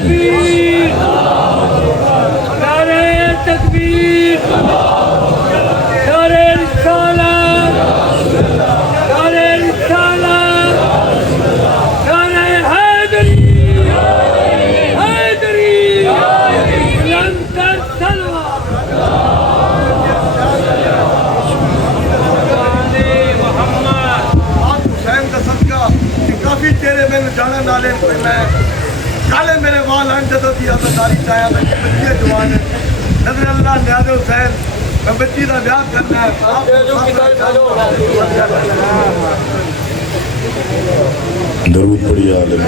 تکبیر، نعرہ تکبیر، نعرہ رسالت، نعرہ رسالت، نعرہ حیدری، حیدری، لنگر سلوات۔ کافی تیرے میں جانا نالے کوئی میں کالے میرے وال ہیں جدو دیا تو داری چاہیا میں بچی جوان ہے نظر اللہ نیاز حسین میں بچی دا بیاہ کرنا ہے درود پڑھی عالم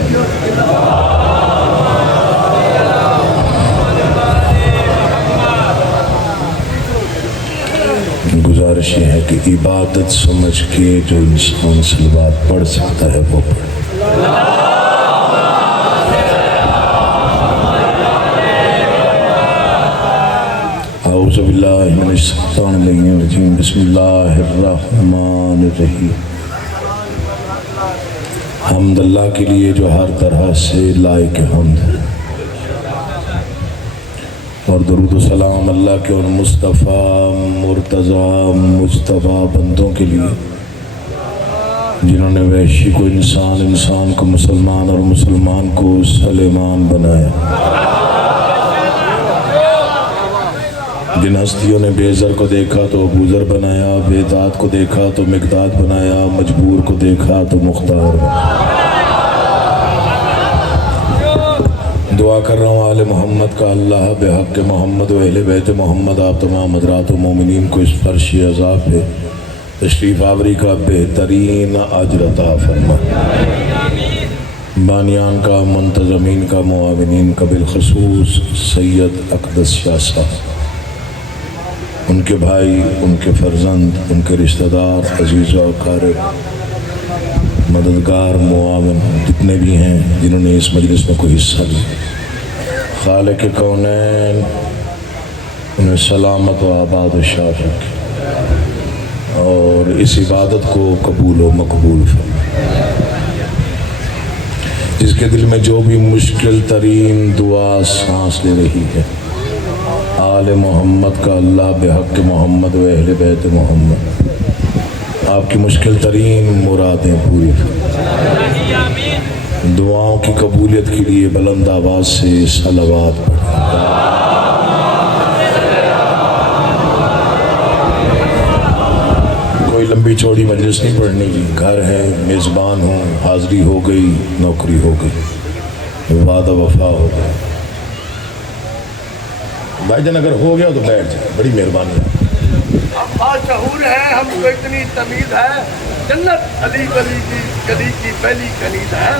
گزارش یہ ہے کہ عبادت سمجھ کے جو انسان صلوات پڑھ سکتا ہے وہ پڑھ۔ اعوذ باللہ من الشیطان الرجیم بسم اللہ الرحمن الرحیم۔ حمد اللہ کے لیے جو ہر طرح سے لائق حمد ہے، اور درود و سلام اللہ کے ان مصطفیٰ مرتضیٰ مجتبیٰ بندوں کے لیے جنہوں نے وحشی کو انسان، انسان کو مسلمان اور مسلمان کو سلیمان بنایا، جن ہستیوں نے بے زر کو دیکھا تو ابوذر بنایا، بے داد کو دیکھا تو مقداد بنایا، مجبور کو دیکھا تو مختار بنایا۔ دعا کر رہا ہوں آل محمد کا اللہ بحق محمد و اہل بیت محمد آپ تمام حضرات و مومنین کو اس فرش عذاب پہ تشریف آوری کا بہترین اجر عطا فرما، بانیان کا، منتظمین کا، معاونین کا، بالخصوص سید اقدس شاہ صاحب، ان کے بھائی، ان کے فرزند، ان کے رشتہ دار، عزیز و اقارب، مددگار، معاون جتنے بھی ہیں جنہوں نے اس مجلس میں کوئی حصہ لیا، خالق کونین انہیں سلامت و آباد و شاد رکھے اور اس عبادت کو قبول و مقبول فرمائے۔ جس کے دل میں جو بھی مشکل ترین دعا سانس لے رہی ہے، آل محمد کا اللہ بحق محمد و اہل بیت محمد آپ کی مشکل ترین مرادیں پوری فرمائے۔ دعاؤں کی قبولیت کے لیے بلند آواز سے صلوات پڑھیں۔ کوئی لمبی چوڑی مجلس نہیں پڑھنی، گھر ہے، میزبان ہوں، حاضری ہو گئی، نوکری ہو گئی، وعدہ وفا ہو گیا۔ بھائی جان اگر ہو گیا تو بیٹھ جائے، بڑی مہربانی ہے۔ ہم باشعور ہیں، ہم کو اتنی تمیز ہے، جنت علی ولی کی گلی کی پہلی کنید ہے،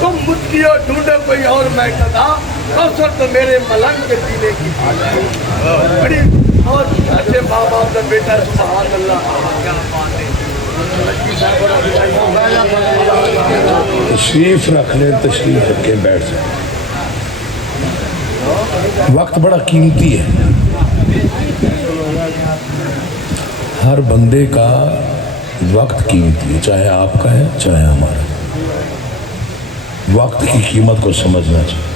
تم مجھ کی اور ڈھونڈے کوئی اور میں قضا، کوثر تو میرے ملنگ کے پینے کی بات ہے۔ بڑی اور اچھے ماں باپ کا بیٹا، سبحان اللہ، کیا بات ہے۔ تشریف رکھ لیں، تشریف رکھ کے بیٹھ جائیں۔ وقت بڑا قیمتی ہے، ہر بندے کا وقت قیمتی ہے، چاہے آپ کا ہے چاہے ہمارا۔ وقت کی قیمت کو سمجھنا چاہیے۔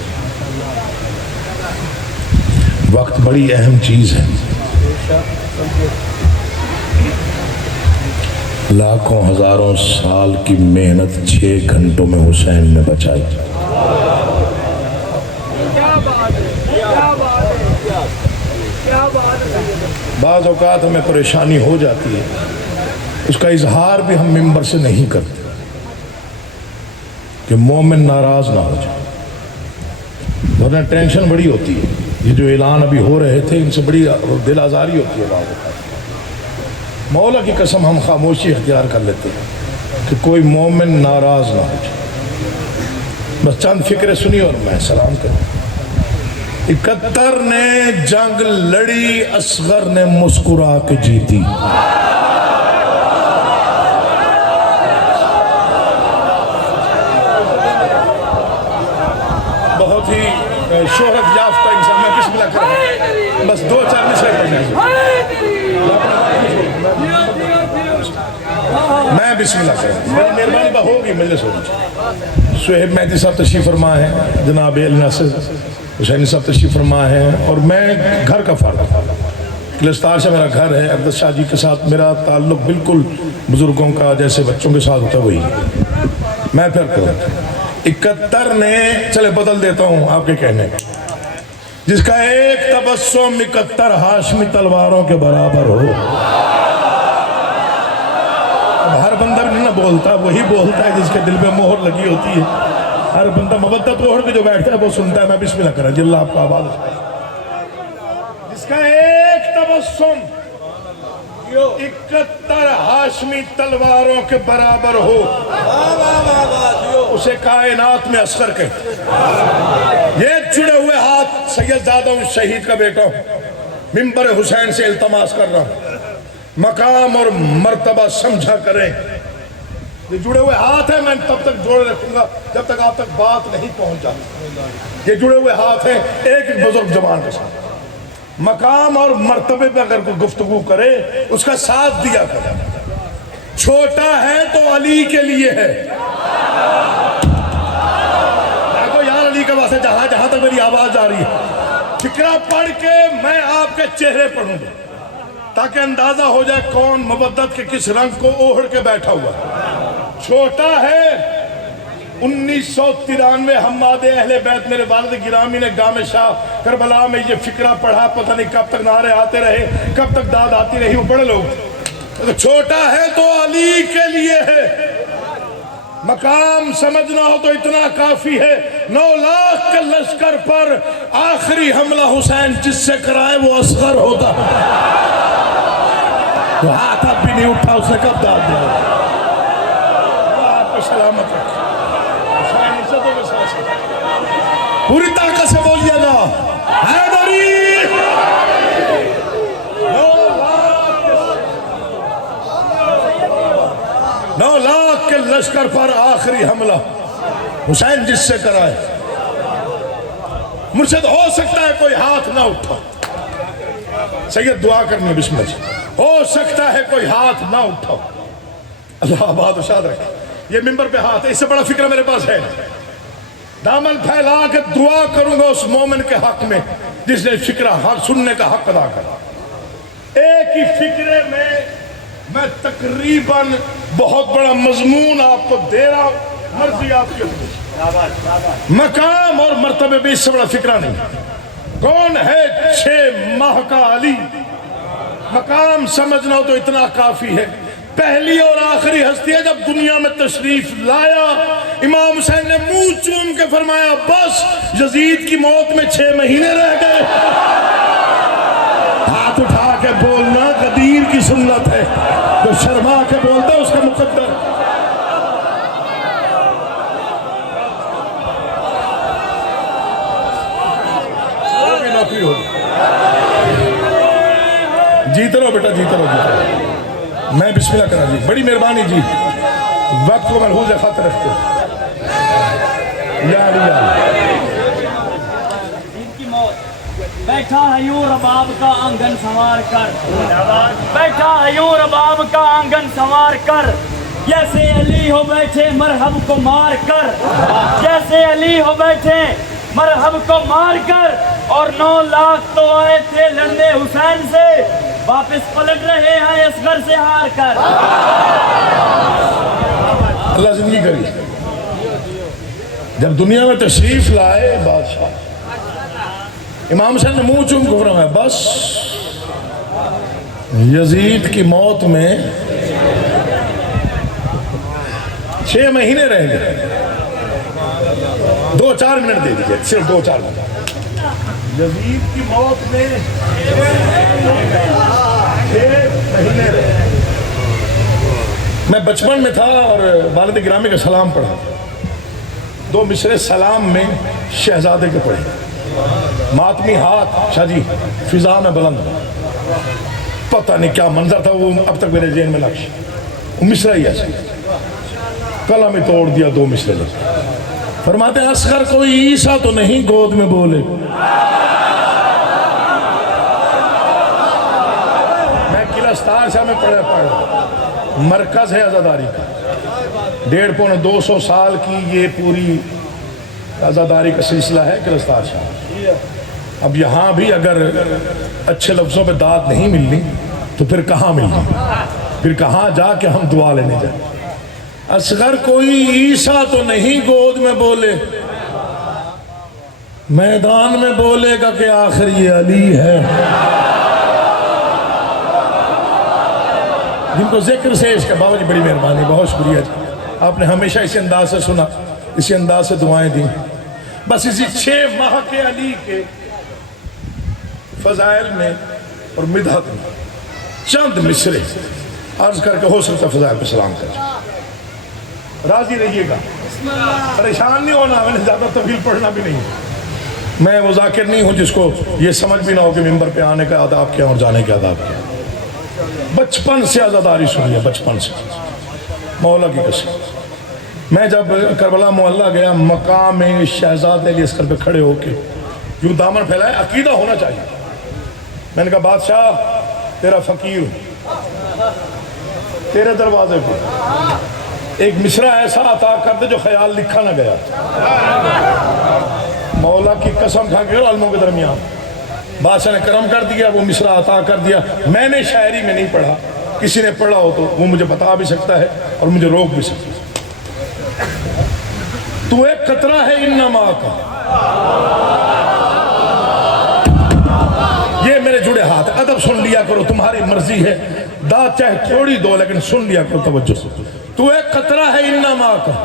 وقت بڑی اہم چیز ہے، لاکھوں ہزاروں سال کی محنت 6 گھنٹوں میں حسین نے بچائی۔ بعض اوقات ہمیں پریشانی ہو جاتی ہے، اس کا اظہار بھی ہم ممبر سے نہیں کرتے کہ مومن ناراض نہ ہو جائے، ورنہ ٹینشن بڑی ہوتی ہے۔ یہ جو اعلان ابھی ہو رہے تھے ان سے بڑی دل آزاری ہوتی ہے بعض اوقات۔ مولا کی قسم ہم خاموشی اختیار کر لیتے ہیں کہ کوئی مومن ناراض نہ ہو جائے۔ بس چند فکریں سنی اور میں سلام کروں۔ 71 نے جنگ لڑی، اصغر نے مسکرا کے جیتی۔ بہت ہی شہرت یافتہ انسان، میں بسم اللہ کر رہا ہوں، بس 2-4 مصرے پڑھنے ہیں۔ میں بسم اللہ کروں. بڑی مہربانی بہ ہوگی مجلس ہوگی. صہیب مہدی صاحب تشریف فرما ہے, جناب علی ناصر حسینی صاحب تشریف فرما ہے, اور میں گھر کا فرد ہوں. کلستار سے میرا گھر ہے. اقدس شاہ جی کے ساتھ میرا تعلق بالکل بزرگوں کا جیسے بچوں کے ساتھ ہوتا ہے وہی. میں پھر کروں 71 نے, چلے بدل دیتا ہوں آپ کے کہنے, جس کا ایک تبسم 71 ہاشمی تلواروں کے برابر ہو. اب ہر بندہ نہیں نہ بولتا, وہی بولتا ہے جس کے دل پہ مہر لگی ہوتی ہے. ہر بندہ مودت اوڑھ کے جو بیٹھتا ہے وہ سنتا ہے. میں بسم اللہ کریں جی. اللہ آپ کا آباد ہے. جس کا ایک تبسم 71 ہاشمی تلواروں کے برابر ہو, اسے کائنات میں اصغر کہتے ہیں. یہ جڑے ہوئے ہاتھ سید زادہ ہوں, شہید کا بیٹا ہوں, منبر حسین سے التماس کر رہا ہوں, مقام اور مرتبہ سمجھا کریں. یہ جڑے ہوئے ہاتھ ہیں, میں تب تک جوڑے رکھوں گا جب تک آپ تک بات نہیں پہنچ جاتی. یہ جڑے ہوئے ہاتھ ہیں ایک ایک بزرگ جوان کے ساتھ. مقام اور مرتبے پہ اگر کوئی گفتگو کرے اس کا ساتھ دیا کرے. چھوٹا ہے تو علی کے لیے ہے. دیکھو یار علی کا واسطہ جہاں جہاں تک میری آواز آ رہی ہے, فکرہ پڑھ کے میں آپ کے چہرے پڑھوں گا تاکہ اندازہ ہو جائے کون مبدت کے کس رنگ کو اوڑھ کے بیٹھا ہوا. چھوٹا ہے 1993 حماد اہل بیت میرے والد گرامی نے گام شاہ کربلا میں یہ فکرہ پڑھا. پتہ نہیں کب تک نعرے آتے رہے, کب تک داد آتی رہی. وہ بڑے لوگ. چھوٹا ہے تو علی کے لیے ہے. مقام سمجھنا ہو تو اتنا کافی ہے. 9 لاکھ کے لشکر پر آخری حملہ حسین جس سے کرائے وہ اصغر ہوتا. تو ہاتھ اب بھی نہیں اٹھا, اس نے کب داد دیا. آپ کو سلامت رکھے. پوری طاقت سے بولیے گا حیدری. 9 لاکھ کے لشکر پر آخری حملہ حسین جس سے کرائے. مرشد ہو سکتا ہے کوئی ہاتھ نہ اٹھا. سید دعا کرنی بسم اللہ. ہو سکتا ہے کوئی ہاتھ نہ اٹھا. اللہ آباد و شاد رکھے. یہ منبر پہ ہاتھ ہے, اس سے بڑا فکرہ میرے پاس ہے. دامن پھیلا کے دعا کروں گا اس مومن کے حق میں جس نے فکرہ حق سننے کا حق ادا کرا. ایک ہی فکرے میں تقریباً بہت بڑا مضمون آپ کو دے رہا ہوں. مرضی آپ کی ہوگی. مقام اور مرتبے بھی اس سے بڑا فکرہ نہیں. کون ہے 6 ماہ کا علی. مقام سمجھنا ہو تو اتنا کافی ہے. پہلی اور آخری ہستی ہے. جب دنیا میں تشریف لایا امام حسین نے منہ چوم کے فرمایا بس یزید کی موت میں 6 مہینے رہ گئے. ہاتھ اٹھا کے بولنا غدیر کی سنت ہے. جو شرما کے بولتا ہے اس کا مقدر. جیتے رہو بیٹا, جیتے رہو. میں بسم اللہ کرا جی. بڑی مہربانی جی, وقت کو ملحوظ خط رکھتے. یا علی بیٹھا ہے یوں رباب کا آنگن سنوار کر. بیٹھا ہے یوں رباب کا آنگن سنوار کر. جیسے علی ہو بیٹھے مرحب کو مار کر. جیسے علی ہو بیٹھے مرحب کو مار کر. اور 9 لاکھ تو آئے تھے لڑنے حسین سے, واپس پلٹ رہے ہیں اصغر سے ہار کر. اللہ زندگی کری. جب دنیا میں تشریف لائے بادشاہ امام حسین نے منہ چوم کے فرمایا بس یزید کی موت میں 6 مہینے رہ گئے. 2-4 منٹ دے دیجئے, صرف 2-4 منٹ. یزید کی موت میں 6 مہینے رہے. میں بچپن میں تھا اور والد گرامی کا سلام پڑھا. 2 مصرے سلام میں شہزادے کے پڑھے. ماتمی ہاتھ شاہ جی فضا میں بلند. پتہ نہیں کیا منظر تھا وہ, اب تک میرے ذہن میں نقش. وہ مصرا ہی ایسا قلم توڑ دیا. 2 مصرے لگے. فرماتے ہیں اصغر کوئی عیسیٰ تو نہیں گود میں بولے. میں قلعہ ستار شاہ میں پڑھا مرکز ہے عزاداری کا. 150-200 سال کی یہ پوری عزاداری کا سلسلہ ہے گلستار شاہ. اب یہاں بھی اگر اچھے لفظوں پہ داد نہیں ملنی تو پھر کہاں ملنی؟ پھر کہاں جا کے ہم دعا لینے جائیں؟ اصغر کوئی عیسیٰ تو نہیں گود میں بولے، میدان میں بولے گا کہ آخر یہ علی ہے. جن کو ذکر سے عشق ہے، بابا جی بڑی مہربانی، بہت شکریہ جی. آپ نے ہمیشہ اسی انداز سے سنا، اسی انداز سے دعائیں دیں. بس اسی 6 ماہ کے علی کے فضائل میں اور مدحت میں چند مصرے عرض کر کے ہو سکتا فضائل پہ سلام کریں. راضی رہیے گا، پریشان نہیں ہونا. میں نے زیادہ طویل پڑھنا بھی نہیں. میں وہ ذاکر نہیں ہوں جس کو یہ سمجھ بھی نہ ہو کہ ممبر پہ آنے کا آداب کیا اور جانے کے آداب کیا. بچپن سے عزاداری سنی ہے، بچپن سے، مولا کی قسم. میں جب کربلا معلیٰ گیا، مقام شہزاد علی اصغر پہ کھڑے ہو کے یوں دامن پھیلائے، عقیدہ ہونا چاہیے. میں نے کہا بادشاہ تیرا فقیر ہوں، تیرے دروازے پہ ایک مصرع ایسا عطا کر دے جو خیال لکھا نہ گیا. مولا کی قسم کھا کے علموں کے درمیان بادشاہ نے کرم کر دیا، وہ مصرع عطا کر دیا. میں نے شاعری میں نہیں پڑھا، کسی نے پڑھا ہو تو وہ مجھے بتا بھی سکتا ہے اور مجھے روک بھی سکتا ہے. تو ایک قطرہ ہے انما کا، یہ میرے جڑے ہاتھ. ادب سن لیا کرو، تمہاری مرضی ہے، داد چاہے تھوڑی دو لیکن سن لیا کرو توجہ سے. تو ایک قطرہ ہے انما کا،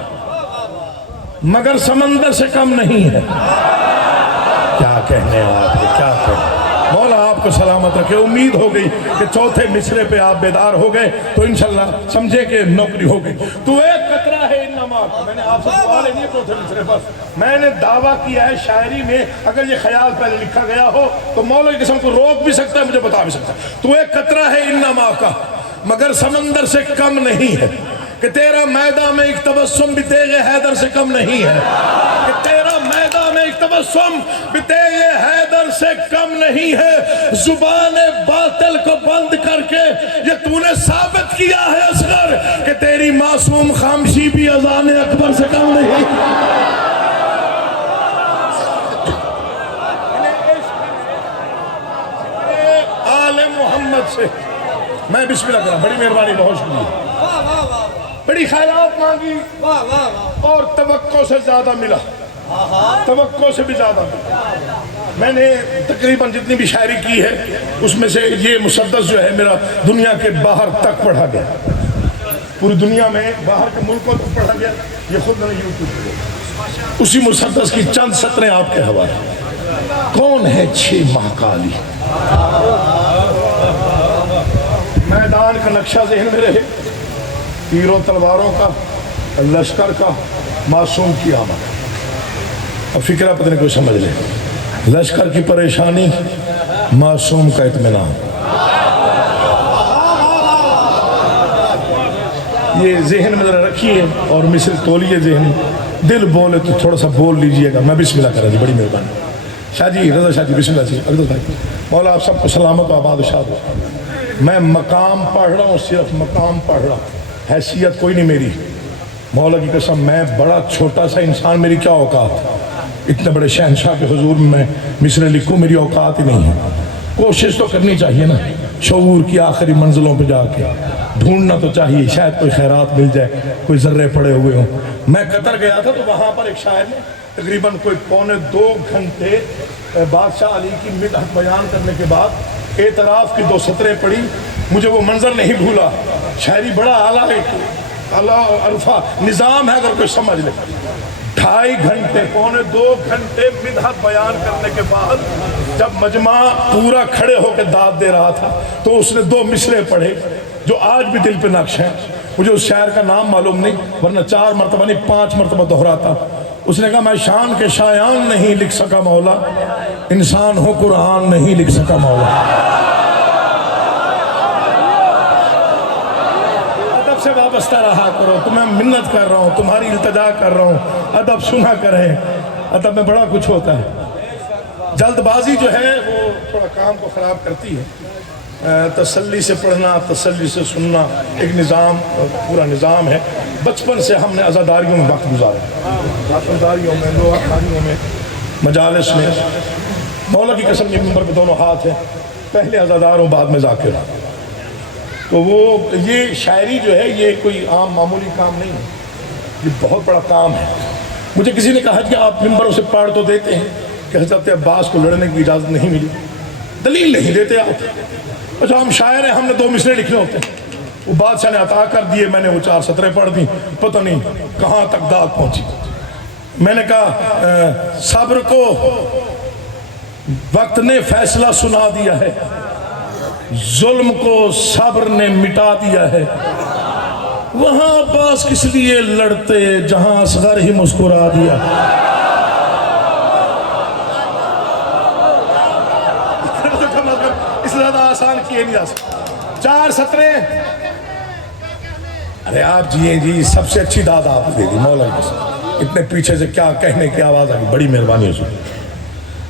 مگر سمندر سے کم نہیں ہے. کیا کہنے آپ نے، کیا کہنے. مولا آپ کو سلامت رکھے. امید ہو گئی کہ چوتھے مصرے پہ آپ بیدار ہو گئے تو انشاءاللہ سمجھے کہ نوکری ہو گئی. تو ایک قطرہ ہے انما کا. میں نے آپ سے دعا لینی ہے چوتھے مصرے پر. میں نے دعویٰ کیا ہے شاعری میں اگر یہ خیال پہلے لکھا گیا ہو تو مولا کی قسم کو روک بھی سکتا ہے، مجھے بتا بھی سکتا ہے. تو ایک قطرہ ہے انما کا، مگر سمندر سے کم نہیں ہے. کہ تیرا میدان میں ایک تبسم بھی تیغ حیدر سے کم نہیں ہے. کہ تیرا میدان میں ایک تبسم بھی تیغ حیدر سے کم نہیں ہے. زبان باطل کو بند کر کے یہ تو نے ثابت کیا ہے اصغر کہ تیری معصوم خاموشی بھی اذان اکبر سے کم نہیں. آل محمد سے میں بسم اللہ کرا. بڑی مہربانی، بہت شکریہ. بڑی خیرات مانگی اور توقع سے زیادہ ملا، توقع سے بھی زیادہ ملا. میں نے تقریباً جتنی بھی شاعری کی ہے اس میں سے یہ مسدس جو ہے میرا دنیا کے باہر تک پڑھا گیا، پوری دنیا میں باہر کے ملکوں تک پڑھا گیا. یہ خود میں نے یوٹیوب پہ اسی مسدس کی چند سطریں آپ کے حوالے. کون ہے 6 ماہ کا علی؟ میدان کا نقشہ ذہن میں رہے، تیروں تلواروں کا، لشکر کا، معصوم کی آمد. اب فکرہ پتہ نہیں کوئی سمجھ لے. لشکر کی پریشانی، معصوم کا اطمینان. یہ ذہن میں ذرا رکھیے اور مصر تولیے ذہن. دل بولے تو تھوڑا سا بول لیجئے گا. میں بسم اللہ کر رہا جی، بڑی مہربانی. شاہ جی، رضا شاہ جی، بسم اللہ جی. اقدس بھائی، مولا آپ سب کو سلامت و آباد و شاد ہو. میں مقام پڑھ رہا ہوں، صرف مقام پڑھ رہا ہوں، حیثیت کوئی نہیں میری. مولا کی قسم میں بڑا چھوٹا سا انسان، میری کیا اوقات اتنے بڑے شہنشاہ کے حضور میں مصرے لکھوں، میری اوقات ہی نہیں ہے. کوشش تو کرنی چاہیے نا، شعور کی آخری منزلوں پہ جا کے ڈھونڈنا تو چاہیے، شاید کوئی خیرات مل جائے، کوئی ذرے پڑے ہوئے ہوں. میں قطر گیا تھا تو وہاں پر ایک شاعر نے تقریباً کوئی 1.25 گھنٹے بادشاہ علی کی مدحت بیان کرنے کے بعد اعتراف کی 2 سطریں پڑھی. مجھے وہ منظر نہیں بھولا. شاعری بڑا اعلیٰ ہے، اللہ عرفہ نظام ہے اگر کوئی سمجھ لے. 2.5 گھنٹے 2.25 گھنٹے مدحت بیان کرنے کے بعد جب مجمع پورا کھڑے ہو کے داد دے رہا تھا تو اس نے 2 مصرے پڑھے جو آج بھی دل پہ نقش ہیں. مجھے اس شاعر کا نام معلوم نہیں ورنہ 4 مرتبہ نہیں 5 مرتبہ دہراتا. اس نے کہا میں شان کے شایان نہیں لکھ سکا مولا، انسان ہو قرآن نہیں لکھ سکا مولا. ادب سے وابستہ رہا کرو. تمہیں منت کر رہا ہوں، تمہاری التجا کر رہا ہوں، ادب سنا کریں. ادب میں بڑا کچھ ہوتا ہے. جلد بازی جو ہے وہ تھوڑا کام کو خراب کرتی ہے. تسلی سے پڑھنا، تسلی سے سننا، ایک نظام، پورا نظام ہے۔ بچپن سے ہم نے عزاداریوں میں وقت گزارا، عزاداریوں میں، لوہا خانیوں میں، مجالس میں۔ مولا کی قسم یہ ممبر پہ دونوں ہاتھ ہیں، پہلے عزادار ہوں بعد میں ذاکر۔ تو وہ یہ شاعری جو ہے یہ کوئی عام معمولی کام نہیں ہے، یہ بہت بڑا کام ہے۔ مجھے کسی نے کہا کہ آپ ممبروں سے پڑھ تو دیتے ہیں کہ حضرت عباس کو لڑنے کی اجازت نہیں ملی، دلیل نہیں دیتے آپ۔ اچھا ہم شاعر ہیں، ہم نے 2 مصرے لکھنے ہوتے ہیں، وہ بادشاہ نے عطا کر دیے، میں نے وہ 4 سطریں پڑھ دیں، پتہ نہیں کہاں تک داد پہنچی۔ میں نے کہا صبر کو وقت نے فیصلہ سنا دیا ہے، ظلم کو صبر نے مٹا دیا ہے، وہاں عباس کس لیے لڑتے جہاں اصغر ہی مسکرا دیا۔ اس سے زیادہ آسان کیے نہیں جا سکتے۔ 4 سطریں، ارے آپ جی سب سے اچھی داد آپ دے دی مولا کی، اتنے پیچھے سے کیا کہنے کی آواز آئی، بڑی مہربانی ہے۔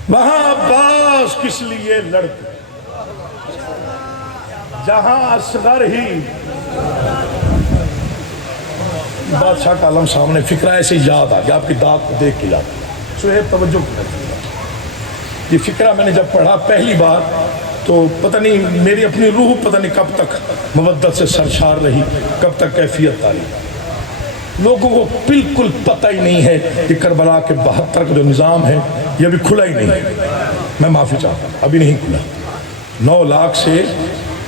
وہاں عباس کس لیے لڑتے جہاں اصغر ہی۔ بادشاہ کا علم سامنے، فکرہ ایسے یاد آ گیا، آپ کی داد کو دیکھ کے یاد۔ شعیب توجہ کریں، یہ فکرہ میں نے جب پڑھا پہلی بار تو پتہ نہیں میری اپنی روح پتہ نہیں کب تک مودت سے سرشار رہی، کب تک کیفیت تاری۔ لوگوں کو بالکل پتہ ہی نہیں ہے کہ کربلا کے 72 کا جو نظام ہے یہ ابھی کھلا ہی نہیں ہے۔ میں معافی چاہتا ہوں، ابھی نہیں کھلا۔ 9 لاکھ سے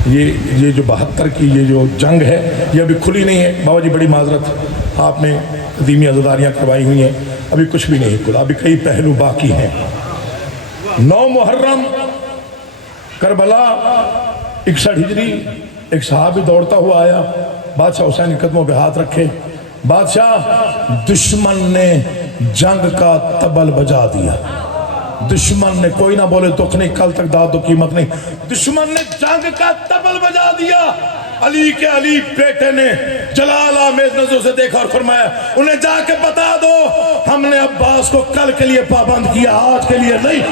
یہ جو 72 کی یہ جو جنگ ہے یہ ابھی کھلی نہیں ہے۔ بابا جی بڑی معذرت، آپ نے قدیمی عزاداریاں کروائی ہوئی ہیں، ابھی کچھ بھی نہیں کھلا، ابھی کئی پہلو باقی ہیں۔ 9 محرم کربلا 61 ہجری، ایک صحابی دوڑتا ہوا آیا، بادشاہ حسین کے قدموں پہ ہاتھ رکھے، بادشاہ دشمن نے جنگ کا طبل بجا دیا۔ دشمن نے، کوئی نہ بولے دکھ نہیں، کل تک داد و قیمت نہیں، دشمن نے جنگ کا طبل بجا دیا۔ علی کے علی بیٹے نے جلال آمیز نظروں سے دیکھا اور فرمایا انہیں جا کے بتا دو ہم نے عباس کو کل کے لیے پابند کیا، آج کے لیے نہیں۔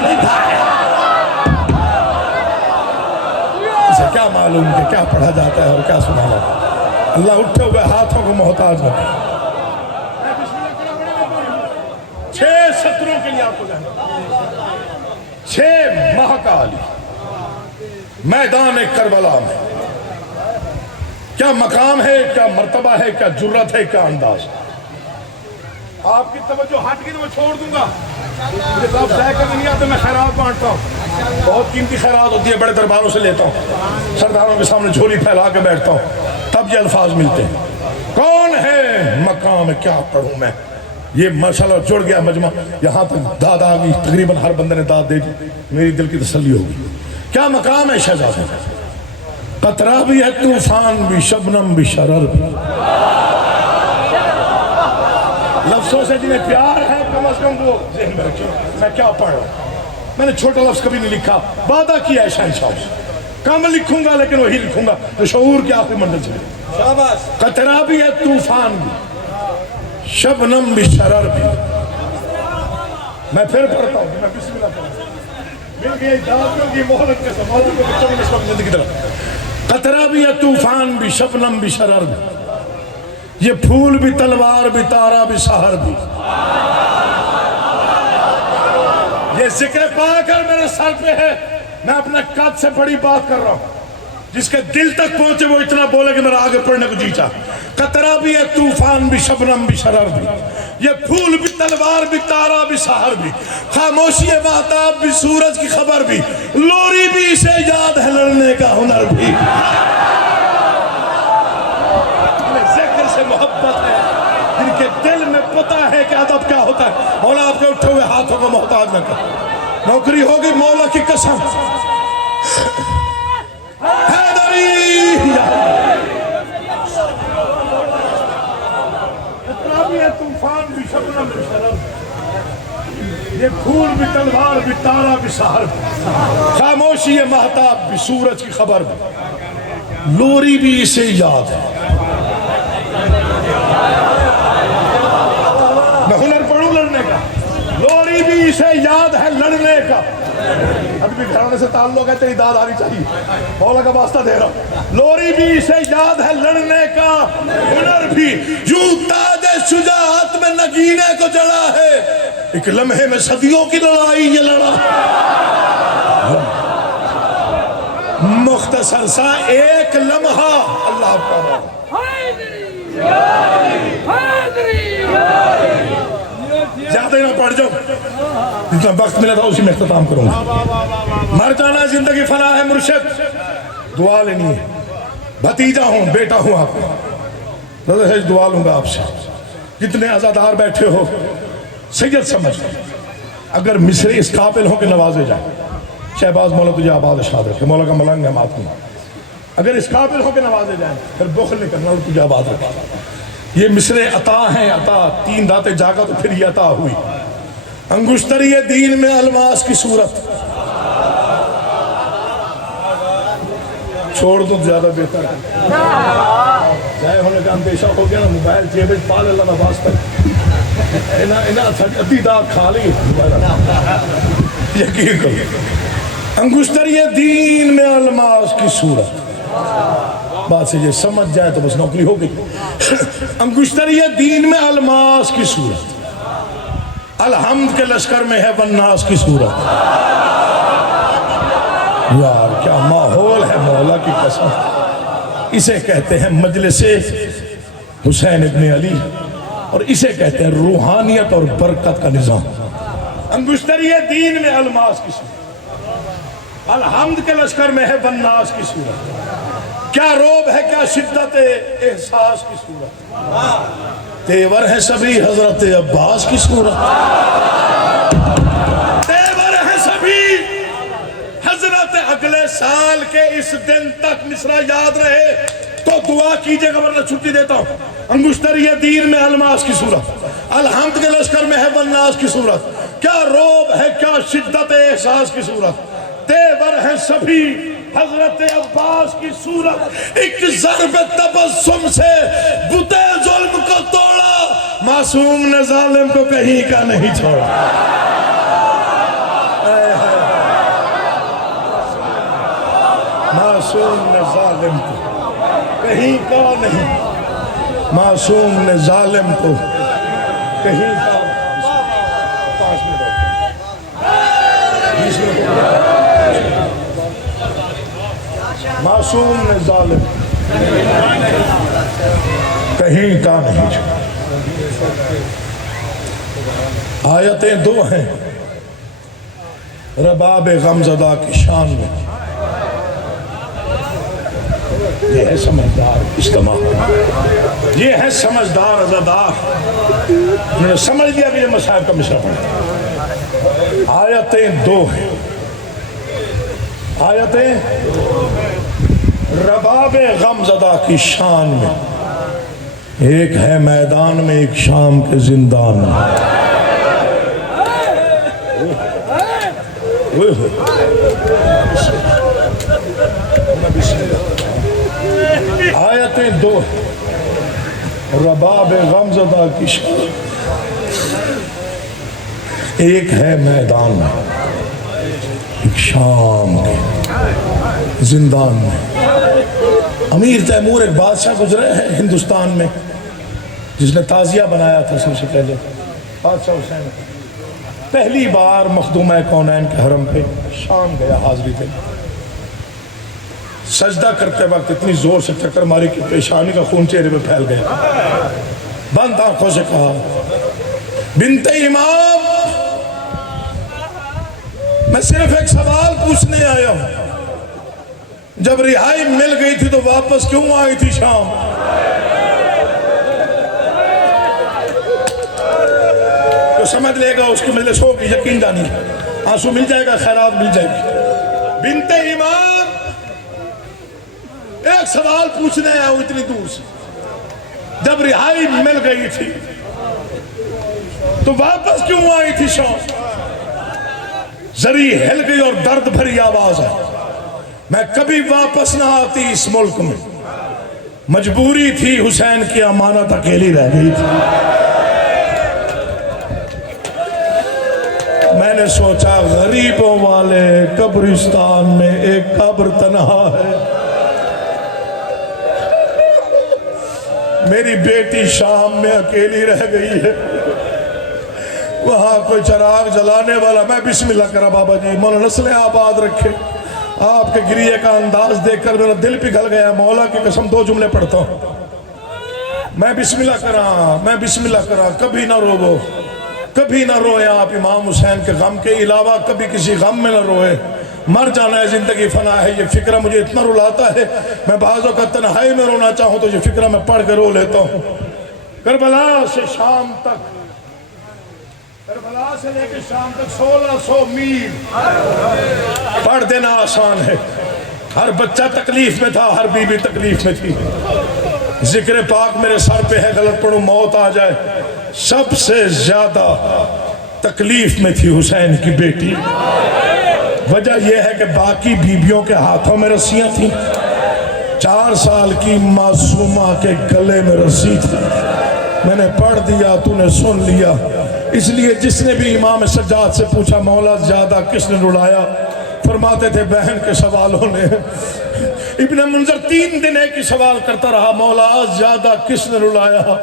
اسے کیا معلوم کہ کیا پڑھا جاتا ہے اور کیا سنا جاتا ہے۔ اللہ اٹھے ہوئے ہاتھوں کو محتاج نہ کرے۔ 6 سطروں کے لیے آپ کو جانا، 6 ماہ کا علی میدان کربلا میں، کیا مقام ہے، کیا مرتبہ ہے، کیا جرت ہے، کیا انداز۔ آپ کی توجہ ہٹ گئی تو میں چھوڑ دوں گا، مجھے صاحب ذائقہ نہیں آتا، میں خیرات بانٹتا ہوں، بہت قیمتی خیرات ہوتی ہے، بڑے درباروں سے لیتا ہوں، سرداروں کے سامنے جھولی پھیلا کے بیٹھتا ہوں، تب یہ الفاظ ملتے ہیں۔ کون ہے مقام، کیا پڑھوں میں، یہ ماشاءاللہ جڑ گیا مجمع، یہاں تک داد آ گئی، تقریباً ہر بندے نے داد دے دی، میری دل کی تسلی ہوگی۔ کیا مقام ہے شہزادے، قطرہ بھی ہے طوفان بھی، شبنم بھی، شرر بھی۔ لفظوں سے جنہیں پیار ہے کم از کم وہ ذہن میں رکھیں، میں کیا پڑھ رہا ہوں۔ میں نے چھوٹا لفظ کبھی نہیں لکھا، وعدہ کیا ہے شہنشاہ سے، کم لکھوں گا لیکن وہی لکھوں گا جو شعور کی آخری منزل سے۔ قطرہ بھی ہے طوفان بھی، شبنم بھی، شرر بھی۔ میں پھر پڑھتا ہوں، میں بسم اللہ پڑھتا ہوں، مل گئی دادوں کی مہلت کے سماجوں کو بچوں میں اس زندگی طرف۔ قطرہ بھی ہے طوفان بھی، شبنم بھی، شرر بھی، یہ پھول بھی، تلوار بھی، تارا بھی، سحر بھی۔ یہ ذکر پاک ہے میرے سر پہ ہے، میں اپنے قد سے بڑی بات کر رہا ہوں، جس کے دل تک پہنچے وہ اتنا بولے کہ میرا آگے پڑھنے کو جی چاہا۔ قطرہ بھی ہے طوفان بھی، شبنم بھی، شرر بھی، یہ پھول بھی، تلوار بھی، تارا بھی، سحر بھی، خاموشی مہتاب بھی، سورج کی خبر بھی، لوری بھی، اسے یاد ہے لڑنے کا ہنر بھی۔ ذکر سے محبت ہے، جن کے دل میں پتہ ہے کہ ادب کیا ہوتا ہے، مولا آپ کے اٹھے ہوئے ہاتھوں کو محتاج نہ کر۔ نوکری ہوگی مولا کی قسم، طوفان بھی، شبنم بھی، شرر بھی، یہ پھول بھی، تلوار بھی، تارا بھی، سحر بھی، خاموشی مہتاب بھی، سورج کی خبر بھی، لوری بھی اسے یاد ہے۔ میں ہنر پڑھوں لڑنے کا، لوری بھی اسے یاد ہے لڑنے کا۔ ابھی گھرانے سے تعلق ہے تیری داد آنی چاہیے. مولا کا واسطہ دے رہا ہوں. لوری بھی اسے یاد ہے لڑنے کا ہنر بھی, یوں تاج شجاعت میں نگینے کو جڑا ہے, ایک لمحے میں صدیوں کی لڑائی یہ لڑا. مختصر سا ایک لمحہ اللہ آپ کا زیادہ نہ پڑھ جاؤ, جتنا وقت ملا تھا اسی میں اختتام کروں گا. مر جانا زندگی فنا ہے مرشد, دعا لینی ہے. بھتیجا ہوں, بیٹا ہوں آپ کا, دعا لوں گا آپ سے. جتنے عزادار بیٹھے ہو سید سمجھ, اگر مصری اس قابل ہو کہ نوازے جائیں. شہباز مولا تجھے آباد اشاد رکھے, مولا کا ملنگ ہے ماتم. اگر اس قابل ہو کہ نوازے جائیں پھر بخل نہیں کرنا, اور تجھے آباد رکھے. یہ مصرے عطا ہیں عطا, تین داتے جاگا تو پھر یہ عطا ہوئی. انگشتری دین میں الماس کی صورت, چھوڑ دو زیادہ بہتر ہے. ضائع ہونے کا اندیشہ ہو گیا نا, موبائل جیب پال اللہ نواز تک ادھی داد کھا لی. یقین کرو, انگشتری دین میں الماس کی صورت, بات سے یہ سمجھ جائے تو بس نوکری ہو گئی. انگشتری دین میں الماس کی صورت, الحمد کے لشکر میں ہے والناس کی صورت. یار کیا ماحول ہے مولا کی قسم. اسے کہتے ہیں مجلس حسین ابن علی, اور اسے کہتے ہیں روحانیت اور برکت کا نظام. انگشتری دین میں الماس کی صورت, الحمد کے لشکر میں ہے والناس کی صورت. کیا روب ہے کیا شدت احساس کی صورت, تیور ہے سبھی حضرت عباس کی صورت. تیور ہے سبھی حضرت, اگلے سال کے اس دن تک مصرع یاد رہے تو دعا کیجئے گا ورنہ چھٹی دیتا ہوں. انگشتری دین میں الماس کی صورت, الحمد کے لشکر میں ہے والناس کی صورت. کیا روب ہے کیا شدت احساس کی صورت, تیور ہے سبھی حضرت عباس کی صورت. ایک ضرب تبسم سے بتے ظلم کو توڑا, معصوم نے ظالم کو کہیں کا نہیں چھوڑا. معصوم نے ظالم کو کہیں کا نہیں, معصوم نے ظالم کو کہیں کا. 5 منٹ 20 منٹ. معصوم نے ظالم کہیں کا نہیں چھوڑا. آیتیں 2 ہیں رباب غمزدہ کی شان میں. یہ ہے سمجھدار اجتماع, یہ ہے سمجھدار عزادار, انہوں نے سمجھ لیا کہ یہ مصائب کا مصرع پڑھیں. آیتیں 2 ہیں, آیتیں رباب غمزدہ کی شان میں. ایک ہے میدان میں, ایک شام کے زندان میں. آیتیں 2 رباب غمزدہ کی شان, ایک ہے میدان میں, ایک شام کے زندان میں. امیر تیمور ایک بادشاہ گزرے ہیں ہندوستان میں جس نے تعزیہ بنایا تھا. سب سے پہلے بادشاہ حسین پہلی بار مخدومہ کونین کے حرم پہ شام گیا حاضری پہ. سجدہ کرتے وقت اتنی زور سے ٹکر ماری کہ پیشانی کا خون چہرے پہ پھیل گیا. بند آنکھوں سے کہا, بنت امام میں صرف ایک سوال پوچھنے آیا ہوں, جب رہائی مل گئی تھی تو واپس کیوں آئی تھی شام؟ تو سمجھ لے گا اس کی مجلس ہوگی, یقین جانی, آنسو مل جائے گا, خیرات مل جائے گی. بنت امام ایک سوال پوچھنے آیا ہوں اتنی دور سے, جب رہائی مل گئی تھی تو واپس کیوں آئی تھی شام؟ زری ہل گئی اور درد بھری آواز ہے, میں کبھی واپس نہ آتی اس ملک میں, مجبوری تھی, حسین کی امانت اکیلی رہ گئی تھی. میں نے سوچا غریبوں والے قبرستان میں ایک قبر تنہا ہے، میری بیٹی شام میں اکیلی رہ گئی ہے، وہاں کوئی چراغ جلانے والا، میں بسم اللہ کرا بابا جی، مولا نسلیں آباد رکھے، آپ کے گریے کا انداز دیکھ کر میرا دل پگھل گیا، مولا کی قسم 2 جملے پڑھتا ہوں، میں بسم اللہ کرا، کبھی نہ روو، کبھی نہ روئے آپ امام حسین کے غم کے علاوہ، کبھی کسی غم میں نہ روئے، مر جانا ہے، زندگی فنا ہے، یہ فکرہ مجھے اتنا رلاتا ہے، میں بعض اوقات تنہائی میں رونا چاہوں تو یہ فکرہ میں پڑھ کے رو لیتا ہوں۔ کربلا سے شام تک، کربلا سے لے کے شام تک 1600 میل پڑھ دینا آسان ہے، ہر بچہ تکلیف میں تھا، ہر بیوی تکلیف میں تھی، ذکر پاک میرے سر پہ ہے، غلط پڑھوں موت آ جائے، سب سے زیادہ تکلیف میں تھی حسین کی بیٹی، وجہ یہ ہے کہ باقی بیویوں کے ہاتھوں میں رسیاں تھیں، 4 سال کی معصومہ کے گلے میں رسی تھی، میں نے پڑھ دیا، تو نے سن لیا، اس لیے جس نے بھی امام سجاد سے پوچھا مولا زیادہ کس نے رلایا، فرماتے تھے بہن کے سوالوں نے۔ ابن منظر 3 دن ایک ہی سوال کرتا رہا، مولا زیادہ کس نے رلایا،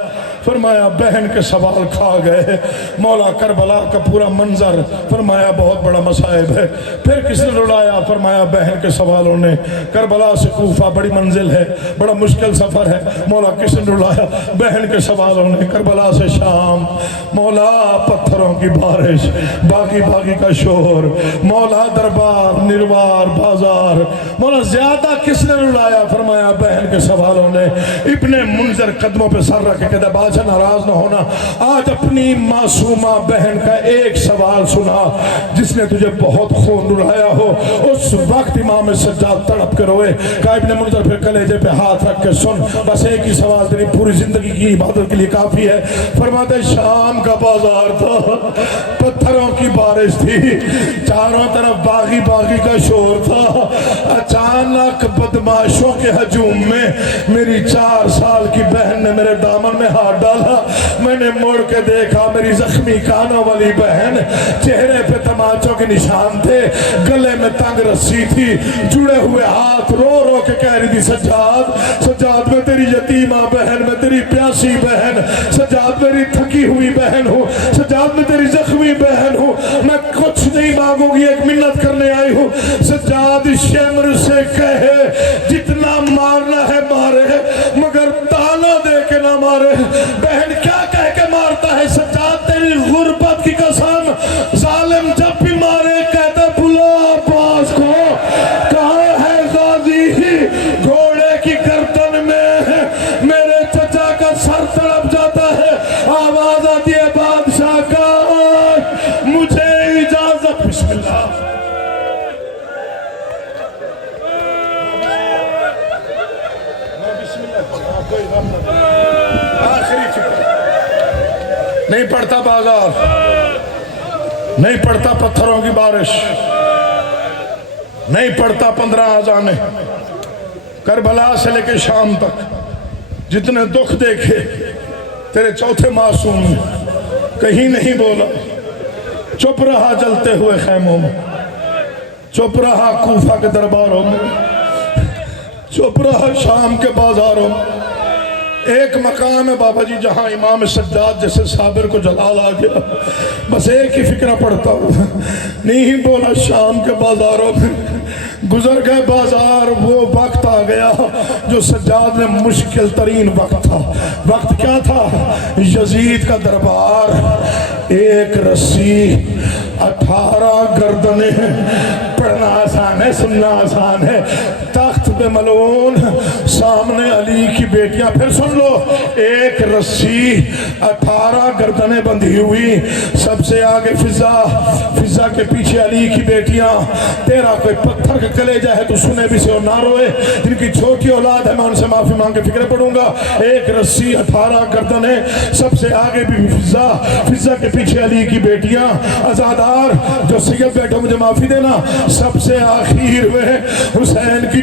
فرمایا بہن کے سوال کھا گئے۔ مولا کربلا کا پورا منظر، فرمایا بہت بڑا مصائب ہے۔ پھر کس نے رلایا، فرمایا بہن کے سوالوں نے۔ کربلا سے کوفہ بڑی منزل ہے، بڑا مشکل سفر ہے، مولا کس نے رلایا، بہن کے سوالوں نے۔ کربلا سے شام، مولا پتھروں کی بارش، باغی باغی کا شور، مولا دربار نروار بازار، مولا زیادہ کس نے رلایا، فرمایا بہن کے سوالوں نے۔ ابن منظر قدموں پہ سر رکھ کے کہتا بادشاہ ناراض نہ ہونا، آج اپنی معصومہ بہن کا ایک سوال سنا جس نے تجھے بہت خون رلایا ہو۔ اس وقت امام سجاد تڑپ کے روئے، کہا ابن منظر پھر کلیجے پہ ہاتھ رکھ کے سن، بس ایک ہی سوال تیری پوری زندگی کی عبادت کے لیے کافی ہے۔ فرماتے شام کا بازار تھا، پتھروں کی بارش تھی، چاروں طرف باغی باغی کا شور تھا، اچانک بدماشوں کے ہجوم میں میری 4 سال کی بہن نے میرے دامن میں ہاتھ ڈالا۔ میں نے مڑ کے دیکھا، میری زخمی کانوں والی بہن، چہرے پہ تماچوں کے نشان تھے، گلے میں تنگ رسی تھی، جڑے ہوئے ہاتھ، رو رو کے کہہ رہی تھی سجاد سجاد میں تیری یتیمہ بہن، میں تیری پیاسی بہن، سجاد میری تھکی ہوئی بہن ہوں، سجاد میں تیری زخمی بہن ہوں، میں کچھ نہیں مانگوں گی، ایک منت کرنے آئی ہوں۔ سجاد شمر سے کہے جتنا مارنا ہے مارے، مگر تانا دے کے نہ مارے۔ بہن کیا کہہ کے مارتا ہے، سجاد تیری غربت کی قسم، ظالم جب بھی مارے کہتے بلا عباس کو، کہاں ہے غازی گھوڑے کی گردن میں، میرے چچا کا سر تڑپ جاتا ہے، آواز آتی ہے بادشاہ کا، مجھے اجازت۔ بسم اللہ۔ آخری فکر، نہیں پڑتا بازار، نہیں پڑتا پتھروں کی بارش، نہیں پڑتا 15 اذانیں، کربلا سے لے کے شام تک جتنے دکھ دیکھے تیرے چوتھے معصوم نے، کہیں نہیں بولا، چپ رہا جلتے ہوئے خیموں میں، چپ رہا کوفہ کے درباروں میں، چپ رہا شام کے بازاروں میں۔ ایک مقام ہے بابا جی جہاں امام سجاد جیسے صابر کو جلال آ گیا، بس ایک ہی فکرہ پڑھتا ہوں، نہیں بولا شام کے بازاروں میں، گزر گئے بازار، وہ وقت آ گیا جو سجاد میں مشکل ترین وقت تھا۔ وقت کیا تھا؟ یزید کا دربار، ایک رسی 18 گردنیں، پڑھنا آسان ہے سننا آسان ہے، تخت پہ ملعون، سامنے علی کی بیٹیاں، پھر سن لو، ایک رسی 18 گردنیں بندھی ہوئی، سب سے آگے فضا کے پیچھے علی کی بیٹیاں۔ تیرا کوئی پتھر کے کلیجہ ہے تو سنے بھی سے اور نہ روئے، جن کی چھوٹی اولاد ہے میں ان سے معافی مانگ کے فکرے پڑھوں گا۔ ایک رسی 18 گردنیں، سب سے آگے بھی فضا کے پیچھے علی کی بیٹیاں، آزادار جو سید بیٹھو مجھے معافی دینا، سب سے آخر میں حسین کی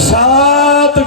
7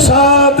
7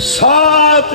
7